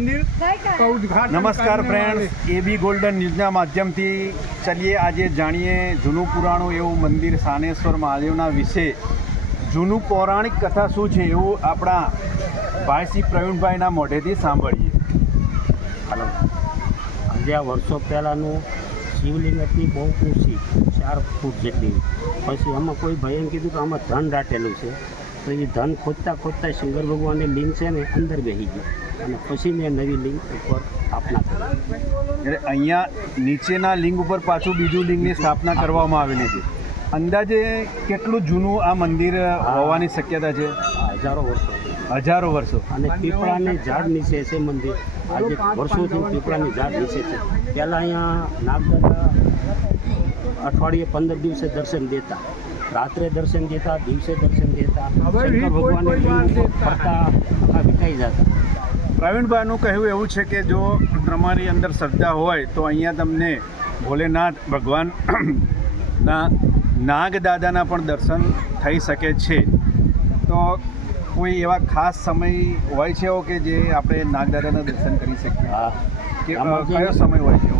નમસ્કાર ફ્રેન્ડ્સ, એબી ગોલ્ડન ન્યૂઝના માધ્યમથી ચલીએ આજે જાણીએ જૂનું પુરાણું એવું મંદિર સાનેશ્વર મહાદેવના વિશે. જૂનું પૌરાણિક કથા શું છે એવું આપણા ભાઈ શ્રી પ્રવીણભાઈના મોઢેથી સાંભળીએ. હાલો, આજે આ વર્ષો પહેલાંનું શિવલિંગ હતી, બહુ ઊંચી 4 ફૂટ જેટલી. પછી આમાં કોઈ ભાઈએ કીધું કે આમાં ધન દાટેલું છે, તો એ ધન ખોદતા ખોદતા શંકર ભગવાનની લિંગ છે ને અંદર બેસી ગઈ અને પછી મેં નવી લિંગ ઉપર સ્થાપના કરી. એટલે અહીંયા નીચેના લિંગ ઉપર પાછું બીજું લિંગની સ્થાપના કરવામાં આવેલી છે. અંદાજે કેટલું જૂનું આ મંદિર હોવાની શક્યતા છે? હજારો વર્ષો. અને પીપળાની ઝાડ નીચે છે મંદિર. આજે વર્ષોથી પીપળાની ઝાડ નીચે છે. પહેલાં અહીંયા નાગદાદા અઠવાડિયે 15 દિવસે દર્શન દેતા, રાત્રે દર્શન દેતા, દિવસે દર્શન દેતા. શંકર ભગવાનને ફરતા આખા વિકાઈ જતા. પ્રવીણભાઈનું કહેવું એવું છે કે જો તમારી અંદર શ્રદ્ધા હોય તો અહીંયા તમને ભોલેનાથ ભગવાનના નાગદાદાના પણ દર્શન થઈ શકે છે. તો કોઈ એવા ખાસ સમય હોય છે કે જે આપણે નાગદાદાના દર્શન કરી શકીએ? હા, કે કયો સમય હોય છે?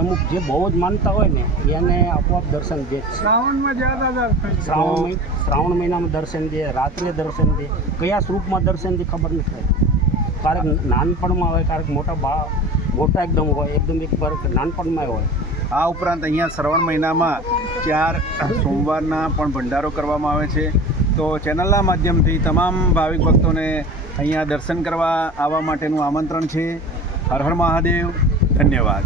અમુક જે બહુ જ માનતા હોય ને એને આપોઆપ દર્શન દે. શ્રાવણ મહિનામાં દર્શન દે, રાત્રે દર્શન દે. કયા સ્વરૂપમાં દર્શન દે ખબર નથી. ક્યારેક નાનપણમાં હોય, ક્યારેક મોટા એકદમ હોય, એકદમ એક પર નાનપણમાં હોય. આ ઉપરાંત અહીંયા શ્રાવણ મહિનામાં 4 સોમવારના પણ ભંડારો કરવામાં આવે છે. તો ચેનલના માધ્યમથી તમામ ભાવિક ભક્તોને અહીંયા દર્શન કરવા આવવા માટેનું આમંત્રણ છે. હર હર મહાદેવ. ધન્યવાદ.